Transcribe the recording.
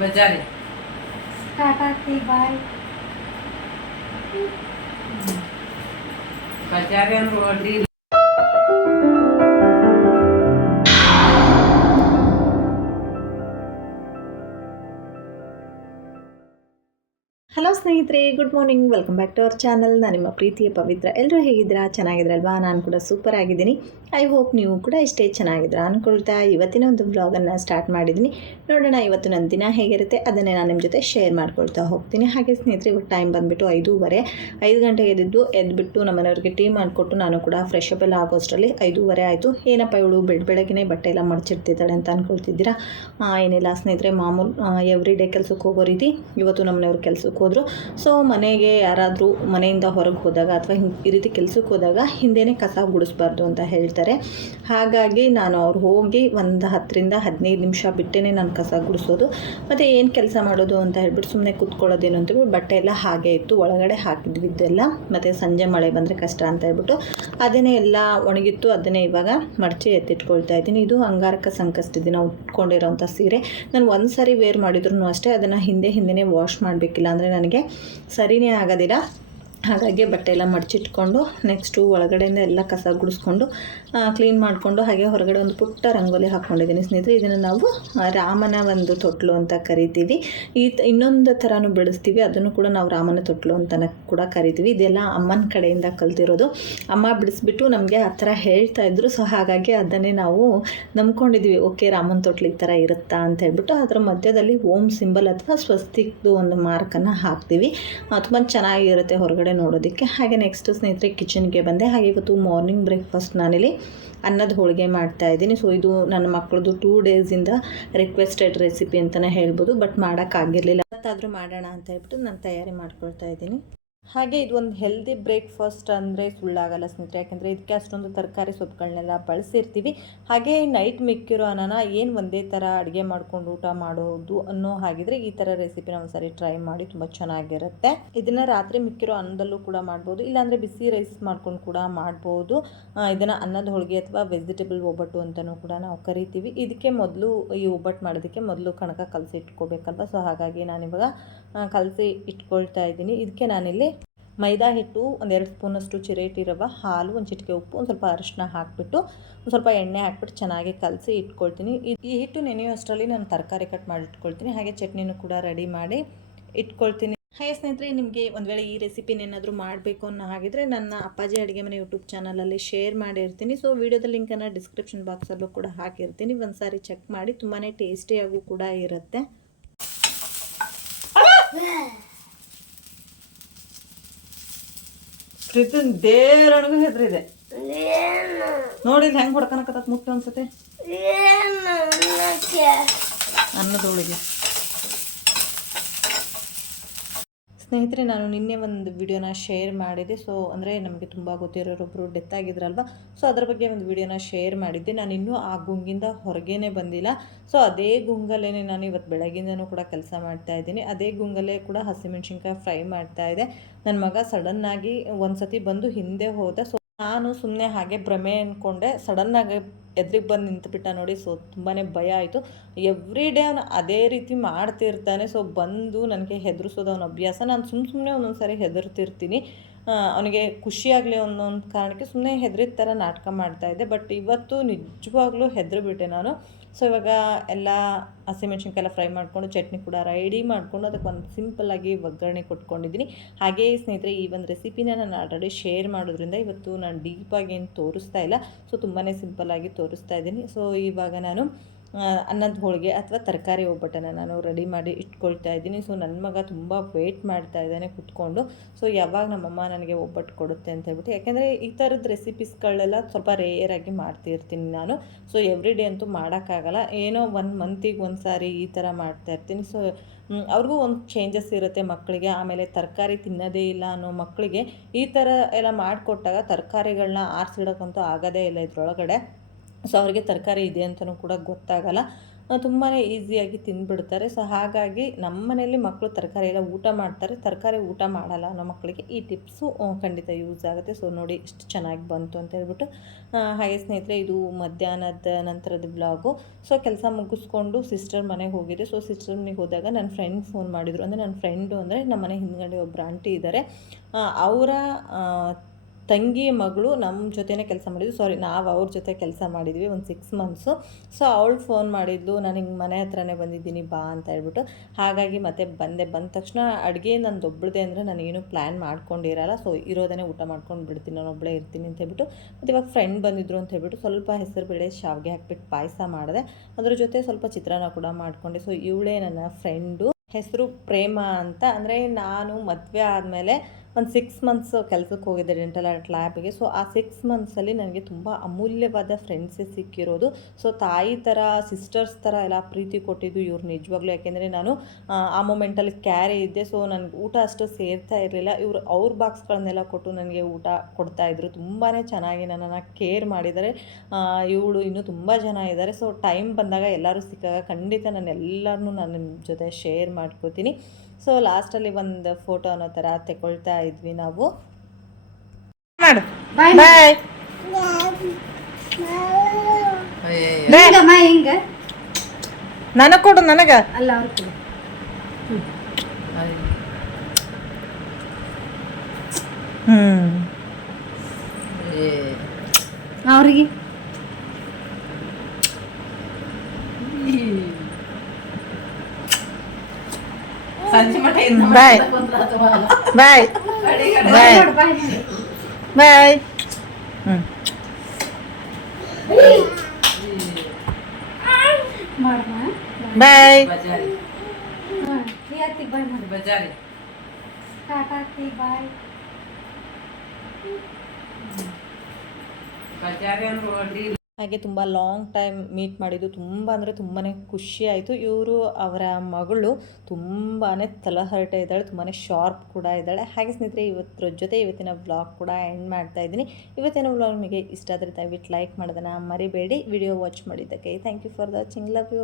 ಬಜಾರಿ ಟಾಟಾತಿ ಬಾಯ್ ಬಜಾರಿ ಅಂದ್ರೆ ಸ್ನೇಹಿತರೆ good morning welcome back to our channel ನಾನು ನಿಮ್ಮ ಪ್ರೀತಿಯ ಪವಿತ್ರ. ಎಲ್ಲರೂ ಹೇಗಿದ್ದೀರಾ? ಚೆನ್ನಾಗಿದ್ರಲ್ವಾ ನಾನು ಕೂಡ ಸೂಪರ್ ಆಗಿದ್ದೀನಿ. ಐ ಹೋಪ್ ನೀವು ಕೂಡ ಇಷ್ಟೇ ಚೆನ್ನಾಗಿದ್ದೀರಾ ಅಂದ್ಕೊಳ್ತಾ ಇವತ್ತಿನ ಒಂದು ಬ್ಲಾಗನ್ನು ಸ್ಟಾರ್ಟ್ ಮಾಡಿದ್ದೀನಿ. ನೋಡೋಣ ಇವತ್ತು ನನ್ನ ದಿನ ಹೇಗಿರುತ್ತೆ. ಅದನ್ನೇ ನಾನು ನಿಮ್ಮ ಜೊತೆ ಶೇರ್ ಮಾಡ್ಕೊಳ್ತಾ ಹೋಗ್ತೀನಿ. ಹಾಗೆ ಸ್ನೇಹಿತರೆ ಇವತ್ತು ಟೈಮ್ ಬಂದುಬಿಟ್ಟು ಐದೂವರೆ. ಐದು ಗಂಟೆಗೆ ಎದ್ದಿದ್ದು ಎದ್ದುಬಿಟ್ಟು ನಮ್ಮ ಮನೆಯವ್ರಿಗೆ ಟೀ ಮಾಡಿಕೊಟ್ಟು ನಾನು ಕೂಡ ಫ್ರೆಶ್ ಅಪ್ ಎಲ್ಲ ಆಗೋಷ್ಟರಲ್ಲಿ ಐದೂವರೆ ಆಯಿತು. ಏನಪ್ಪ ಇವಳು ಬೆಳ್ ಬೆಳಗ್ಗೆ ಬಟ್ಟೆ ಎಲ್ಲ ಮಡಚಿರ್ತಿದ್ದಾಳೆ ಅಂತ ಅಂದ್ಕೊಳ್ತಿದ್ದೀರಾ ಏನಿಲ್ಲ ಸ್ನೇಹಿತರೆ, ಮಾಮೂಲು ಎವ್ರಿ ಡೇ ಕೆಲಸಕ್ಕೆ ಹೋಗೋ ರೀತಿ ಇವತ್ತು ನಮ್ಮನೆಯವ್ರ ಕೆಲಸಕ್ಕೆ ಹೋದರು. ಸೊ ಮನೆಗೆ ಯಾರಾದರೂ ಮನೆಯಿಂದ ಹೊರಗೆ ಹೋದಾಗ ಅಥವಾ ಈ ರೀತಿ ಕೆಲಸಕ್ಕೆ ಹೋದಾಗ ಹಿಂದೆನೇ ಕಸ ಗುಡಿಸ್ಬಾರ್ದು ಅಂತ ಹೇಳ್ತಾರೆ. ಹಾಗಾಗಿ ನಾನು ಅವ್ರು ಹೋಗಿ ಒಂದು ಹತ್ತರಿಂದ ಹದಿನೈದು ನಿಮಿಷ ಬಿಟ್ಟೇ ನಾನು ಕಸ ಗುಡಿಸೋದು. ಮತ್ತು ಏನು ಕೆಲಸ ಮಾಡೋದು ಅಂತ ಹೇಳ್ಬಿಟ್ಟು ಸುಮ್ಮನೆ ಕೂತ್ಕೊಳ್ಳೋದೇನು ಅಂತ ಹೇಳ್ಬಿಟ್ಟು ಬಟ್ಟೆ ಎಲ್ಲ ಹಾಗೆ ಇತ್ತು. ಒಳಗಡೆ ಹಾಕಿದ್ವಿ ಇದೆಲ್ಲ ಮತ್ತು ಸಂಜೆ ಮಳೆ ಬಂದರೆ ಕಷ್ಟ ಅಂತ ಹೇಳ್ಬಿಟ್ಟು ಅದನ್ನೇ ಎಲ್ಲ ಒಣಗಿತ್ತು, ಅದನ್ನೇ ಇವಾಗ ಮಡಚಿ ಎತ್ತಿಟ್ಕೊಳ್ತಾ ಇದ್ದೀನಿ. ಇದು ಅಂಗಾರಕ ಸಂಕಷ್ಟ ದಿನ ಉಟ್ಕೊಂಡಿರೋಂಥ ಸೀರೆ. ನಾನು ಒಂದು ಸಾರಿ ವೇರ್ ಮಾಡಿದ್ರು ಅಷ್ಟೇ ಅದನ್ನು ಹಿಂದೆ ಹಿಂದೆನೇ ವಾಶ್ ಮಾಡಬೇಕಿಲ್ಲ ಅಂದರೆ ನನಗೆ ಸರಿನೇ ಆಗೋದಿಲ್ಲ. ಹಾಗಾಗಿ ಬಟ್ಟೆ ಎಲ್ಲ ಮಡಚಿಟ್ಕೊಂಡು ನೆಕ್ಸ್ಟು ಒಳಗಡೆಯಿಂದ ಎಲ್ಲ ಕಸ ಗುಡಿಸ್ಕೊಂಡು ಕ್ಲೀನ್ ಮಾಡಿಕೊಂಡು ಹಾಗೆ ಹೊರಗಡೆ ಒಂದು ಪುಟ್ಟ ರಂಗೋಲಿ ಹಾಕ್ಕೊಂಡಿದ್ದೀನಿ. ಸ್ನೇಹಿತರೆ, ಇದನ್ನು ನಾವು ರಾಮನ ಒಂದು ತೊಟ್ಲು ಅಂತ ಕರಿತೀವಿ. ಈ ಇನ್ನೊಂದು ಥರನೂ ಬೆಳೆಸ್ತೀವಿ ಅದನ್ನು ಕೂಡ ನಾವು ರಾಮನ ತೊಟ್ಲು ಅಂತ ಕೂಡ ಕರಿತೀವಿ. ಇದೆಲ್ಲ ಅಮ್ಮನ ಕಡೆಯಿಂದ ಕಲ್ತಿರೋದು. ಅಮ್ಮ ಬಿಡಿಸ್ಬಿಟ್ಟು ನಮಗೆ ಆ ಥರ ಹೇಳ್ತಾ ಇದ್ರು. ಸೊ ಹಾಗಾಗಿ ಅದನ್ನೇ ನಾವು ನಂಬ್ಕೊಂಡಿದ್ವಿ. ಓಕೆ, ರಾಮನ ತೊಟ್ಲು ಈ ಥರ ಇರುತ್ತಾ ಅಂತ ಹೇಳ್ಬಿಟ್ಟು, ಅದರ ಮಧ್ಯದಲ್ಲಿ ಓಂ ಸಿಂಬಲ್ ಅಥವಾ ಸ್ವಸ್ತಿಕ್ದು ಒಂದು ಮಾರ್ಕನ್ನು ಹಾಕ್ತೀವಿ. ತುಂಬ ಚೆನ್ನಾಗಿರುತ್ತೆ ಹೊರಗಡೆ ನೋಡೋದಕ್ಕೆ. ಹಾಗೆ ನೆಕ್ಸ್ಟ್ ಸ್ನೇಹಿತರೆ ಕಿಚನ್ಗೆ ಬಂದೆ. ಹಾಗೆ ಇವತ್ತು ಮಾರ್ನಿಂಗ್ ಬ್ರೇಕ್ಫಾಸ್ಟ್ ನಾನಿಲ್ಲಿ ಅನ್ನದ ಹೋಳಿಗೆ ಮಾಡ್ತಾ ಇದ್ದೀನಿ. ಸೊ ಇದು ನನ್ನ ಮಕ್ಕಳದು ಟೂ ಡೇಸಿಂದ ರಿಕ್ವೆಸ್ಟೆಡ್ ರೆಸಿಪಿ ಅಂತಲೇ ಹೇಳ್ಬೋದು ಬಟ್ ಮಾಡೋಕ್ಕಾಗಿರಲಿಲ್ಲ. ಮತ್ತಾದರೂ ಮಾಡೋಣ ಅಂತ ಹೇಳ್ಬಿಟ್ಟು ನಾನು ತಯಾರಿ ಮಾಡ್ಕೊಳ್ತಾ ಇದ್ದೀನಿ. ಹಾಗೆ ಇದು ಒಂದು ಹೆಲ್ದಿ ಬ್ರೇಕ್ಫಾಸ್ಟ್ ಅಂದರೆ ಸುಳ್ಳಾಗಲ್ಲ ಸ್ನೇಹಿತರೆ. ಯಾಕೆಂದರೆ ಇದಕ್ಕೆ ಅಷ್ಟೊಂದು ತರಕಾರಿ ಸೊಪ್ಪುಗಳನ್ನೆಲ್ಲ ಬಳಸಿರ್ತೀವಿ. ಹಾಗೆ ನೈಟ್ ಮಿಕ್ಕಿರೋ ಅನ್ನನ ಏನು ಒಂದೇ ಥರ ಅಡುಗೆ ಮಾಡ್ಕೊಂಡು ಊಟ ಮಾಡೋದು ಅನ್ನೋ ಹಾಗಿದ್ರೆ ಈ ಥರ ರೆಸಿಪಿನ ಒಂದ್ಸರಿ ಟ್ರೈ ಮಾಡಿ ತುಂಬ ಚೆನ್ನಾಗಿರುತ್ತೆ. ಇದನ್ನು ರಾತ್ರಿ ಮಿಕ್ಕಿರೋ ಅನ್ನದಲ್ಲೂ ಕೂಡ ಮಾಡ್ಬೋದು. ಇಲ್ಲಾಂದರೆ ಬಿಸಿ ರೈಸ್ ಮಾಡ್ಕೊಂಡು ಕೂಡ ಮಾಡ್ಬೋದು. ಇದನ್ನು ಅನ್ನದ ಹೋಳಿಗೆ ಅಥವಾ ವೆಜಿಟೇಬಲ್ ಒಬ್ಬಟ್ಟು ಅಂತಲೂ ಕೂಡ ನಾವು ಕರಿತೀವಿ. ಇದಕ್ಕೆ ಮೊದಲು ಈ ಒಬ್ಬಟ್ಟು ಮಾಡೋದಕ್ಕೆ ಮೊದಲು ಕಣಕ ಕಲಸಿ ಇಟ್ಕೋಬೇಕಲ್ವ ಸೊ ಹಾಗಾಗಿ ನಾನಿವಾಗ ಇವಾಗ ಕಲಸಿ ಇಟ್ಕೊಳ್ತಾ ಇದ್ದೀನಿ. ಇದಕ್ಕೆ ನಾನಿಲ್ಲಿ ಮೈದಾ ಹಿಟ್ಟು ಒಂದೆರಡು ಸ್ಪೂನಷ್ಟು ಚಿರೇಟಿರುವ ರವೆ, ಹಾಲು, ಒಂದು ಚಿಟಿಕೆ ಉಪ್ಪು, ಒಂದು ಸ್ವಲ್ಪ ಅರಿಶಿನ ಹಾಕಿಬಿಟ್ಟು ಒಂದು ಸ್ವಲ್ಪ ಎಣ್ಣೆ ಹಾಕ್ಬಿಟ್ಟು ಚೆನ್ನಾಗಿ ಕಲಸಿ ಇಟ್ಕೊಳ್ತೀನಿ. ಈ- ಈ ಹಿಟ್ಟು ನೆನೆಯೋ ಅಷ್ಟರಲ್ಲಿ ನಾನು ತರಕಾರಿ ಕಟ್ ಮಾಡಿ ಇಟ್ಕೊಳ್ತೀನಿ. ಹಾಗೆ ಚಟ್ನಿನೂ ಕೂಡ ರೆಡಿ ಮಾಡಿ ಇಟ್ಕೊಳ್ತೀನಿ. ಹಾಯ್ ಸ್ನೇಹಿತರೆ, ನಿಮಗೆ ಒಂದು ವೇಳೆ ಈ ರೆಸಿಪಿನ ಏನಾದರೂ ಮಾಡಬೇಕು ಅನ್ನೋ ಹಾಗಿದ್ರೆ ನನ್ನ ಅಪ್ಪಾಜಿ ಅಡುಗೆ ಮನೆ ಯೂಟ್ಯೂಬ್ ಚಾನಲಲ್ಲಿ ಶೇರ್ ಮಾಡಿರ್ತೀನಿ. ಸೊ ವಿಡಿಯೋದ ಲಿಂಕನ್ನು ಡಿಸ್ಕ್ರಿಪ್ಷನ್ ಬಾಕ್ಸಲ್ಲೂ ಕೂಡ ಹಾಕಿರ್ತೀನಿ. ಒಂದು ಸಾರಿ ಚೆಕ್ ಮಾಡಿ ತುಂಬಾ ಟೇಸ್ಟಿಯಾಗೂ ಕೂಡ ಇರುತ್ತೆ. ಪ್ರೀತನ್ ಅಣಗು ಹೆದ್ರಿದೆ ನೋಡಿ ಹೆಂಗೆ ಹೊಡ್ಕನಕತ್ತ ಮುಟ್ಟಿ ಅನ್ಸತ್ತೆ? ಅನ್ನದೊಳಗೆ. ಸ್ನೇಹಿತರೆ, ನಾನು ನಿನ್ನೆ ಒಂದು ವಿಡಿಯೋನ ಶೇರ್ ಮಾಡಿದ್ದೆ. ಸೊ ಅಂದರೆ ನಮಗೆ ತುಂಬ ಗೊತ್ತಿರೋರೊಬ್ಬರು ಡೆತ್ ಆಗಿದ್ರಲ್ವ? ಸೊ ಅದ್ರ ಬಗ್ಗೆ ಒಂದು ವಿಡಿಯೋನ ಶೇರ್ ಮಾಡಿದ್ದೆ. ನಾನು ಇನ್ನೂ ಆ ಗುಂಗಿಂದ ಹೊರಗೇನೆ ಬಂದಿಲ್ಲ. ಸೊ ಅದೇ ಗುಂಗಲ್ಲೇ ನಾನು ಇವತ್ತು ಬೆಳಗಿಂದನೂ ಕೂಡ ಕೆಲಸ ಮಾಡ್ತಾ ಇದ್ದೀನಿ. ಅದೇ ಗುಂಗಲ್ಲೇ ಕೂಡ ಹಸಿಮೆಣ್ಸಿನ್ಕಾಯಿ ಫ್ರೈ ಮಾಡ್ತಾ ಇದೆ. ನನ್ನ ಮಗ ಸಡನ್ನಾಗಿ ಒಂದು ಸತಿ ಬಂದು ಹಿಂದೆ ಹೋದ. ಸೊ ನಾನು ಸುಮ್ಮನೆ ಹಾಗೆ ಭ್ರಮೆ ಅಂದ್ಕೊಂಡೆ ಸಡನ್ನಾಗಿ ಎದುರಿಗೆ ಬಂದು ನಿಂತುಬಿಟ್ಟ ನೋಡಿ ಸೊ ತುಂಬಾ ಭಯ ಆಯಿತು. ಎವ್ರಿ ಡೇ ಅವನು ಅದೇ ರೀತಿ ಮಾಡ್ತಿರ್ತಾನೆ ಸೊ ಬಂದು ನನಗೆ ಹೆದರಿಸೋದು ಅವನ ಅಭ್ಯಾಸ. ನಾನು ಸುಮ್ಮ ಸುಮ್ಮನೆ ಒಂದೊಂದು ಸಾರಿ ಹೆದರ್ತಿರ್ತೀನಿ ಅವನಿಗೆ ಖುಷಿಯಾಗಲಿ ಅನ್ನೋ ಒಂದು ಕಾರಣಕ್ಕೆ ಸುಮ್ಮನೆ ಹೆದರಿದ ಥರ ನಾಟಕ ಮಾಡ್ತಾಯಿದ್ದೆ ಬಟ್ ಇವತ್ತು ನಿಜವಾಗ್ಲೂ ಹೆದರಿಬಿಟ್ಟೆ ನಾನು. ಸೊ ಇವಾಗ ಎಲ್ಲ ಹಸಿಮೆಣ್ಸಿನ್ಕಾಯಿ ಎಲ್ಲ ಫ್ರೈ ಮಾಡಿಕೊಂಡು, ಚಟ್ನಿ ಕೂಡ ರೆಡಿ ಮಾಡಿಕೊಂಡು, ಅದಕ್ಕೆ ಒಂದು ಸಿಂಪಲ್ಲಾಗಿ ಒಗ್ಗರಣೆ ಕೊಟ್ಕೊಂಡಿದ್ದೀನಿ. ಹಾಗೇ ಸ್ನೇಹಿತರೆ, ಈ ಒಂದು ರೆಸಿಪಿನ ನಾನು ಆಲ್ರೆಡಿ ಶೇರ್ ಮಾಡೋದ್ರಿಂದ ಇವತ್ತು ನಾನು ಡೀಪಾಗಿ ಏನು ತೋರಿಸ್ತಾ ಇಲ್ಲ. ಸೊ ತುಂಬಾ ಸಿಂಪಲ್ಲಾಗಿ ತೋರಿಸ್ತಾ ಇದ್ದೀನಿ. ಸೊ ಇವಾಗ ನಾನು ಅನ್ನದ ಹೋಳಿಗೆ ಅಥವಾ ತರಕಾರಿ ಒಬ್ಬಟ್ಟನ್ನು ನಾನು ರೆಡಿ ಮಾಡಿ ಇಟ್ಕೊಳ್ತಾ ಇದ್ದೀನಿ. ಸೊ ನನ್ನ ಮಗ ತುಂಬ ವೆಯ್ಟ್ ಮಾಡ್ತಾ ಇದ್ದಾನೆ ಕುತ್ಕೊಂಡು. ಸೊ ಯಾವಾಗ ನಮ್ಮಮ್ಮ ನನಗೆ ಒಬ್ಬಟ್ಟು ಕೊಡುತ್ತೆ ಅಂತ ಹೇಳ್ಬಿಟ್ಟು, ಯಾಕೆಂದರೆ ಈ ಥರದ ರೆಸಿಪೀಸ್ಗಳೆಲ್ಲ ಸ್ವಲ್ಪ ರೇರಾಗಿ ಮಾಡ್ತಿರ್ತೀನಿ ನಾನು. ಸೊ ಎವ್ರಿ ಡೇ ಅಂತೂ ಮಾಡೋಕ್ಕಾಗಲ್ಲ. ಏನೋ ಒನ್ ಮಂತಿಗೆ ಒಂದು ಸಾರಿ ಈ ಥರ ಮಾಡ್ತಾ ಇರ್ತೀನಿ. ಸೊ ಅವ್ರಿಗೂ ಒಂದು ಚೇಂಜಸ್ ಇರುತ್ತೆ ಮಕ್ಕಳಿಗೆ. ಆಮೇಲೆ ತರಕಾರಿ ತಿನ್ನೋದೇ ಇಲ್ಲ ಅನ್ನೋ ಮಕ್ಕಳಿಗೆ ಈ ಥರ ಎಲ್ಲ ಮಾಡಿಕೊಟ್ಟಾಗ ತರಕಾರಿಗಳನ್ನ ಆರಿಸಿಡೋಕ್ಕಂತೂ ಆಗೋದೇ ಇಲ್ಲ ಇದ್ರೊಳಗಡೆ. ಸೊ ಅವ್ರಿಗೆ ತರಕಾರಿ ಇದೆ ಅಂತಲೂ ಕೂಡ ಗೊತ್ತಾಗಲ್ಲ. ತುಂಬಾ ಈಸಿಯಾಗಿ ತಿಂದ್ಬಿಡ್ತಾರೆ. ಸೊ ಹಾಗಾಗಿ ನಮ್ಮ ಮನೇಲಿ ಮಕ್ಕಳು ತರಕಾರಿ ಎಲ್ಲ ಊಟ ಮಾಡ್ತಾರೆ. ತರಕಾರಿ ಊಟ ಮಾಡಲ್ಲ ಅನ್ನೋ ಮಕ್ಕಳಿಗೆ ಈ ಟಿಪ್ಸು ಖಂಡಿತ ಯೂಸ್ ಆಗುತ್ತೆ. ಸೊ ನೋಡಿ ಇಷ್ಟು ಚೆನ್ನಾಗಿ ಬಂತು ಅಂತ ಹೇಳ್ಬಿಟ್ಟು ಹಾಗೆ ಸ್ನೇಹಿತರೆ ಇದು ಮಧ್ಯಾಹ್ನದ ನಂತರದ ಬ್ಲಾಗು. ಸೊ ಕೆಲಸ ಮುಗಿಸ್ಕೊಂಡು ಸಿಸ್ಟರ್ ಮನೆಗೆ ಹೋಗಿದ್ದೆ. ಸೊ ಸಿಸ್ಟರ್ ಮನೆಗೆ ಹೋದಾಗ ನನ್ನ ಫ್ರೆಂಡ್ ಫೋನ್ ಮಾಡಿದರು. ಅಂದರೆ ನನ್ನ ಫ್ರೆಂಡು ಅಂದರೆ ನಮ್ಮ ಮನೆ ಹಿಂದ್ಗಡೆ ಒಬ್ಬರು ಆಂಟಿ ಇದ್ದಾರೆ. ಅವರ ತಂಗಿ ಮಗಳು ನಮ್ಮ ಜೊತೆನೇ ಕೆಲಸ ಮಾಡಿದ್ವಿ. ಸಾರಿ ನಾವು ಅವ್ರ ಜೊತೆ ಕೆಲಸ ಮಾಡಿದ್ವಿ ಒಂದು ಸಿಕ್ಸ್ ಮಂತ್ಸು ಸೊ ಅವಳು ಫೋನ್ ಮಾಡಿದ್ದು ನಾನು ಹಿಂಗೆ ಮನೆ ಹತ್ರನೇ ಬಂದಿದ್ದೀನಿ ಬಾ ಅಂತ ಹೇಳ್ಬಿಟ್ಟು. ಹಾಗಾಗಿ ಮತ್ತೆ ಬಂದೆ. ಬಂದ ತಕ್ಷಣ ಅಡುಗೆ ನಂದು ಒಬ್ಳದೆ ಅಂದರೆ ನಾನೇನು ಪ್ಲ್ಯಾನ್ ಮಾಡ್ಕೊಂಡಿರಲ್ಲ ಸೊ ಇರೋದನ್ನೇ ಊಟ ಮಾಡ್ಕೊಂಡು ಬಿಡ್ತೀನಿ, ನಾನು ಒಬ್ಬಳೇ ಇರ್ತೀನಿ ಅಂತ ಹೇಳ್ಬಿಟ್ಟು. ಮತ್ತು ಇವಾಗ ಫ್ರೆಂಡ್ ಬಂದಿದ್ರು ಅಂತ ಹೇಳ್ಬಿಟ್ಟು ಸ್ವಲ್ಪ ಹೆಸರು ಬೇಳೆ, ಶಾವಿಗೆ ಹಾಕ್ಬಿಟ್ಟು ಪಾಯಸ ಮಾಡಿದೆ. ಅದ್ರ ಜೊತೆ ಸ್ವಲ್ಪ ಚಿತ್ರಾನ್ನ ಕೂಡ ಮಾಡಿಕೊಂಡೆ. ಸೊ ಇವಳೇ ನನ್ನ ಫ್ರೆಂಡು ಹೆಸರು ಪ್ರೇಮ ಅಂತ. ಅಂದರೆ ನಾನು ಮದುವೆ ಆದಮೇಲೆ ಒಂದು ಸಿಕ್ಸ್ ಮಂತ್ಸ್ ಕೆಲಸಕ್ಕೆ ಹೋಗಿದ್ದೆ ಡೆಂಟಲ್ ಆರ್ಟ್ ಲ್ಯಾಬ್ಗೆ ಸೊ ಆ ಸಿಕ್ಸ್ ಮಂತ್ಸಲ್ಲಿ ನನಗೆ ತುಂಬ ಅಮೂಲ್ಯವಾದ ಫ್ರೆಂಡ್ಸೇ ಸಿಕ್ಕಿರೋದು. ಸೊ ತಾಯಿ ಥರ ಸಿಸ್ಟರ್ಸ್ ಥರ ಎಲ್ಲ ಪ್ರೀತಿ ಕೊಟ್ಟಿದ್ದು ಇವ್ರು ನಿಜವಾಗ್ಲೂ. ಯಾಕೆಂದರೆ ನಾನು ಆ, ಮೊಮೆಂಟಲ್ಲಿ ಕ್ಯಾರಿ ಇದ್ದೆ. ಸೊ ನನಗೆ ಊಟ ಅಷ್ಟು ಸೇರ್ತಾ ಇರಲಿಲ್ಲ. ಇವರು ಅವ್ರ ಬಾಕ್ಸ್ಗಳನ್ನೆಲ್ಲ ಕೊಟ್ಟು ನನಗೆ ಊಟ ಕೊಡ್ತಾಯಿದ್ರು ತುಂಬಾ ಚೆನ್ನಾಗಿ ನನ್ನನ್ನು ಕೇರ್ ಮಾಡಿದ್ದಾರೆ. ಇವಳು ಇನ್ನೂ ತುಂಬ ಜನ ಇದ್ದಾರೆ. ಸೊ ಟೈಮ್ ಬಂದಾಗ ಎಲ್ಲರೂ ಸಿಕ್ಕಾಗ ಖಂಡಿತ ನಾನು ಎಲ್ಲರನ್ನೂ ನಾನು ನಿಮ್ಮ ಜೊತೆ ಶೇರ್ ಮಾಡ್ಕೋತೀನಿ. ಸೊ ಲಾಸ್ಟಲ್ಲಿ ಒಂದು ಫೋಟೋ ಅನ್ನೋ ಥರ ತೆಗೊಳ್ತಾ ಇದ್ವಿ ನಾವು. ಮಾಡು. ಬಾಯ್ ನನಗೆ ಕೊಡು ನನಗೆ. ಅಲ್ಲ ಹ್ಞೂ ಅವ್ರಿಗೆ? ಬಾಯ್ ಬಾಯ್ ಬಾಯ್ ನೋಡು, ಬಾಯ್ ಮಾಡು. ಹಾಗೆ ತುಂಬ ಲಾಂಗ್ ಟೈಮ್ ಮೀಟ್ ಮಾಡಿದ್ದು. ತುಂಬ ಅಂದರೆ ತುಂಬಾ ಖುಷಿ ಆಯಿತು. ಇವರು ಅವರ ಮಗಳು ತುಂಬಾ ತಲಹರಟೆ ಇದ್ದಾಳೆ. ತುಂಬಾ ಶಾರ್ಪ್ ಕೂಡ ಇದ್ದಾಳೆ. ಹಾಗೆ ಸ್ನೇಹಿತರೆ ಇವತ್ತರ ಜೊತೆ ಇವತ್ತಿನ ವ್ಲಾಗ್ ಕೂಡ ಎಂಡ್ ಮಾಡ್ತಾ ಇದ್ದೀನಿ. ಇವತ್ತಿನ ವ್ಲಾಗ್ ನಿಮಗೆ ಇಷ್ಟ ಆದರೆ ದಯವಿಟ್ಟು ಲೈಕ್ ಮಾಡೋದನ್ನು ಮರಿಬೇಡಿ. ವಿಡಿಯೋ ವಾಚ್ ಮಾಡಿದ್ದಕ್ಕೆ thank you for watching love you